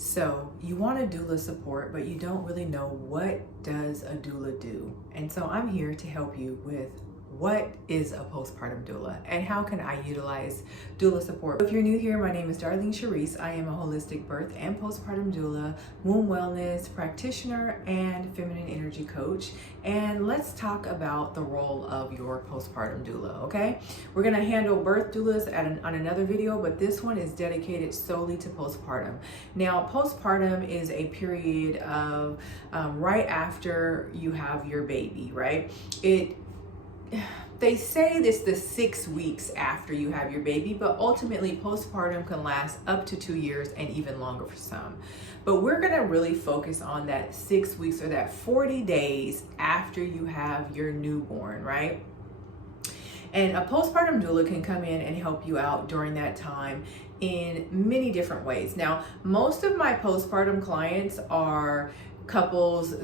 So you want a doula support, but you don't really know what does a doula do. And so I'm here to help you with what is a postpartum doula and how can I utilize doula support. If you're new here, my name is Darlene Charise. I am a holistic birth and postpartum doula, womb wellness practitioner, and feminine energy coach. And let's talk about the role of your postpartum doula, okay? We're gonna handle birth doulas on another video, but this one is dedicated solely to postpartum. Now, postpartum is a period of right after you have your baby, right? They say this the 6 weeks after you have your baby, but ultimately postpartum can last up to 2 years and even longer for some. But we're gonna really focus on that 6 weeks or that 40 days after you have your newborn, right? And a postpartum doula can come in and help you out during that time in many different ways. Now, most of my postpartum clients are couples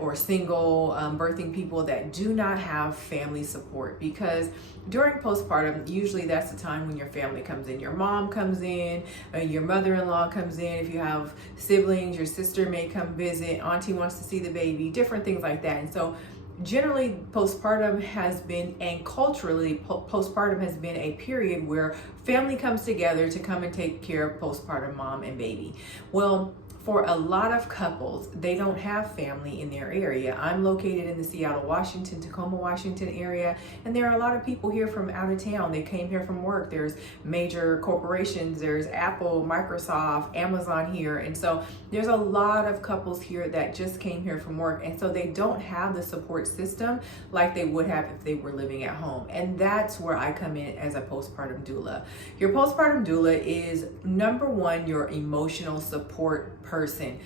or single birthing people that do not have family support, because during postpartum, usually that's the time when your family comes in. Your mom comes in, your mother-in-law comes in. If you have siblings, your sister may come visit, auntie wants to see the baby, different things like that. And so generally postpartum has been, and culturally postpartum has been a period where family comes together to come and take care of postpartum mom and baby. Well, for a lot of couples, they don't have family in their area. I'm located in the Seattle, Washington, Tacoma, Washington area, and there are a lot of people here from out of town. They came here from work. There's major corporations, there's Apple, Microsoft, Amazon here, and so there's a lot of couples here that just came here from work, and so they don't have the support system like they would have if they were living at home. And that's where I come in as a postpartum doula. Your postpartum doula is, number one, your emotional support person.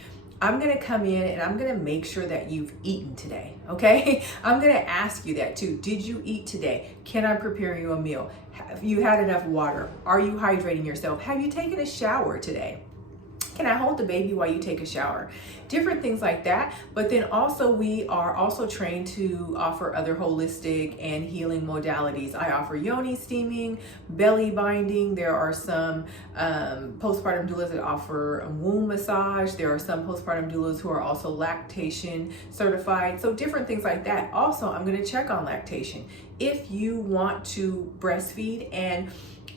I'm gonna come in and I'm gonna make sure that you've eaten today, okay? I'm gonna ask you that too. Did you eat today? Can I prepare you a meal? Have you had enough water? Are you hydrating yourself? Have you taken a shower today? Can I hold the baby while you take a shower? Different things like that. But then also we are also trained to offer other holistic and healing modalities. I offer Yoni steaming, belly binding. There are some postpartum doulas that offer womb massage. There are some postpartum doulas who are also lactation certified. So different things like that. Also, I'm gonna check on lactation. If you want to breastfeed and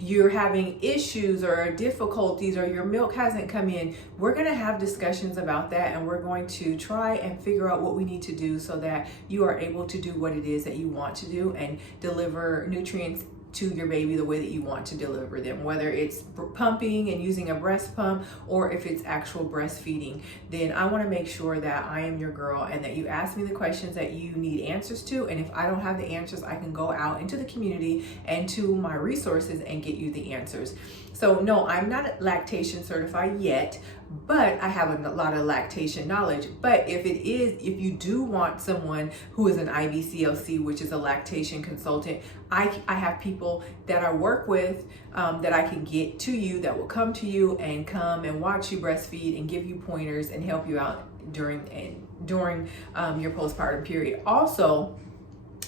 you're having issues or difficulties or your milk hasn't come in, we're going to have discussions about that, and we're going to try and figure out what we need to do so that you are able to do what it is that you want to do and deliver nutrients to your baby the way that you want to deliver them, whether it's pumping and using a breast pump or if it's actual breastfeeding. Then I want to make sure that I am your girl and that you ask me the questions that you need answers to, and if I don't have the answers, I can go out into the community and to my resources and get you the answers. So no, I'm not lactation certified yet, but I have a lot of lactation knowledge. But if you do want someone who is an IBCLC, which is a lactation consultant, I have people that I work with that I can get to you, that will come to you and come and watch you breastfeed and give you pointers and help you out during your postpartum period. Also,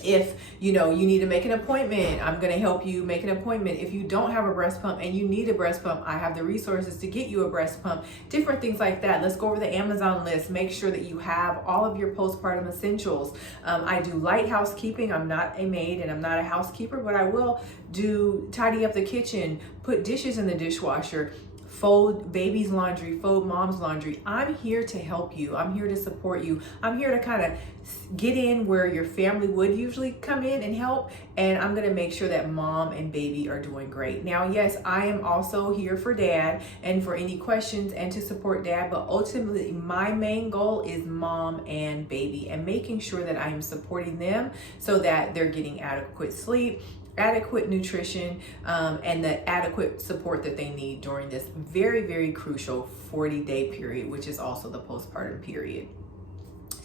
if you need to make an appointment, I'm going to help you make an appointment. If you don't have a breast pump and you need a breast pump, I have the resources to get you a breast pump, different things like that. Let's go over the Amazon list. Make sure that you have all of your postpartum essentials. I do light housekeeping. I'm not a maid and I'm not a housekeeper, but I will tidy up the kitchen, put dishes in the dishwasher, fold baby's laundry, fold mom's laundry. I'm here to help you. I'm here to support you. I'm here to kind of get in where your family would usually come in and help. And I'm going to make sure that mom and baby are doing great. Now, yes, I am also here for dad and for any questions and to support dad. But ultimately, my main goal is mom and baby and making sure that I'm supporting them so that they're getting adequate sleep, adequate nutrition, and the adequate support that they need during this very, very crucial 40-day period, which is also the postpartum period.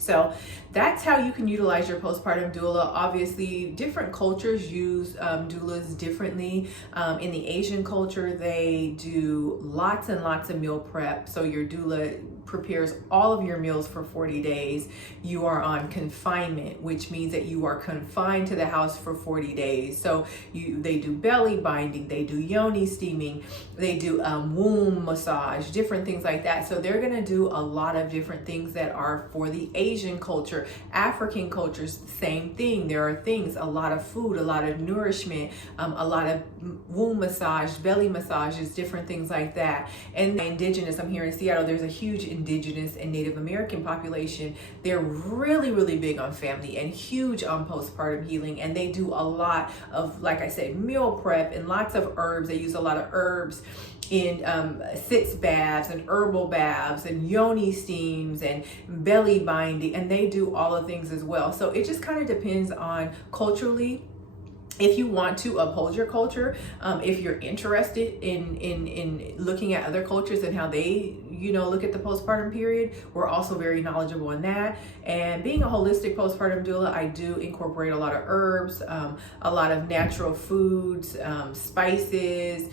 So that's how you can utilize your postpartum doula. Obviously, different cultures use doulas differently. In the Asian culture, they do lots and lots of meal prep. So your doula prepares all of your meals for 40 days. You are on confinement, which means that you are confined to the house for 40 days. So they do belly binding, they do Yoni steaming, they do womb massage, different things like that. So they're gonna do a lot of different things that are for the Asian culture. African cultures, same thing. There are things, a lot of food, a lot of nourishment, a lot of womb massage, belly massages, different things like that. And indigenous, I'm here in Seattle, there's a huge indigenous and Native American population. They're really, really big on family and huge on postpartum healing. And they do a lot of, like I said, meal prep and lots of herbs. They use a lot of herbs in sitz baths and herbal baths and Yoni steams and belly binding, and they do all the things as well. So it just kind of depends on culturally. If you want to uphold your culture, if you're interested in looking at other cultures and how they, look at the postpartum period, we're also very knowledgeable in that. And being a holistic postpartum doula, I do incorporate a lot of herbs, a lot of natural foods, spices,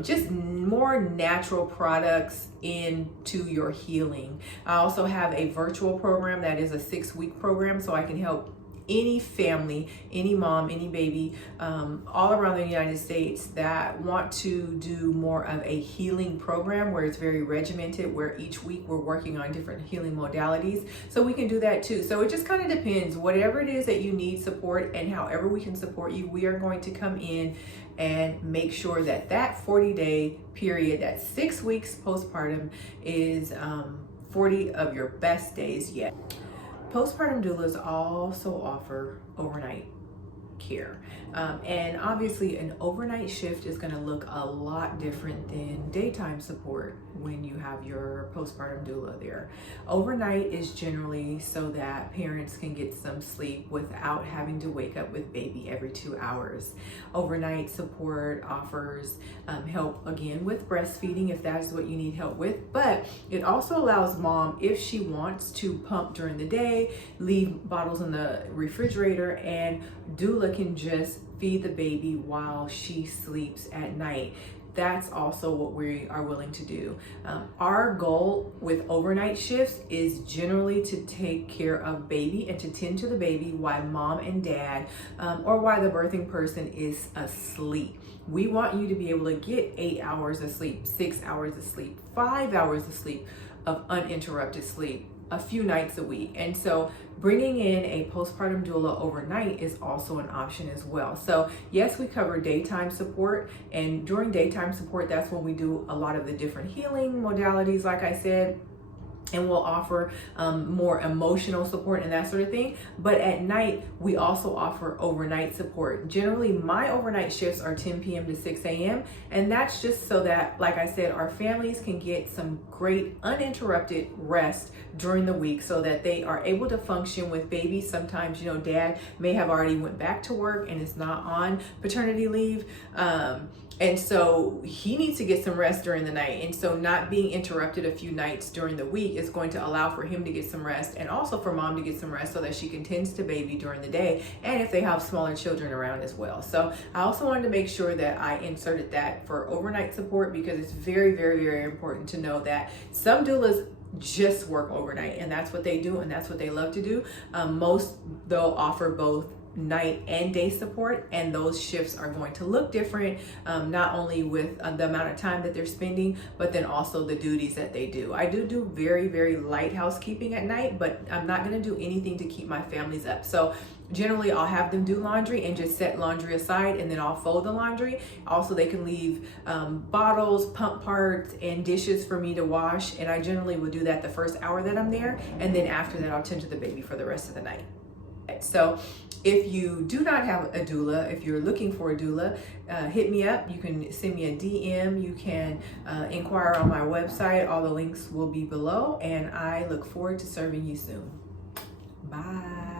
just more natural products into your healing. I also have a virtual program that is a 6-week program, so I can help any family, any mom, any baby, all around the United States that want to do more of a healing program where it's very regimented, where each week we're working on different healing modalities. So we can do that too. So it just kind of depends. Whatever it is that you need support and however we can support you, we are going to come in and make sure that that 40-day period, that 6 weeks postpartum, is 40 of your best days yet. Postpartum doulas also offer overnight care. And obviously an overnight shift is going to look a lot different than daytime support when you have your postpartum doula there. Overnight is generally so that parents can get some sleep without having to wake up with baby every 2 hours. Overnight support offers help again with breastfeeding if that's what you need help with, but it also allows mom, if she wants, to pump during the day, leave bottles in the refrigerator, and doula can just feed the baby while she sleeps at night. That's also what we are willing to do. Our goal with overnight shifts is generally to take care of baby and to tend to the baby while mom and dad or while the birthing person is asleep. We want you to be able to get 8 hours of sleep, 6 hours of sleep, 5 hours of sleep, of uninterrupted sleep a few nights a week. And so bringing in a postpartum doula overnight is also an option as well. So yes, we cover daytime support, and during daytime support, that's when we do a lot of the different healing modalities, like I said, and we'll offer more emotional support and that sort of thing. But at night, we also offer overnight support. Generally, my overnight shifts are 10 p.m. to 6 a.m. And that's just so that, like I said, our families can get some great uninterrupted rest during the week so that they are able to function with baby. Sometimes, dad may have already went back to work and is not on paternity leave. And so he needs to get some rest during the night. And so not being interrupted a few nights during the week is going to allow for him to get some rest, and also for mom to get some rest so that she can tend to baby during the day, and if they have smaller children around as well. So I also wanted to make sure that I inserted that for overnight support, because it's very, very, very important to know that some doulas just work overnight, and that's what they do, and that's what they love to do. Most, they'll offer both night and day support, and those shifts are going to look different, not only with the amount of time that they're spending, but then also the duties that they do. I do very, very light housekeeping at night, but I'm not going to do anything to keep my families up. So generally I'll have them do laundry and just set laundry aside, and then I'll fold the laundry. Also, they can leave bottles, pump parts, and dishes for me to wash, and I generally will do that the first hour that I'm there, and then after that I'll tend to the baby for the rest of the night. So if you do not have a doula, if you're looking for a doula, hit me up. You can send me a DM. You can inquire on my website. All the links will be below, and I look forward to serving you soon. Bye.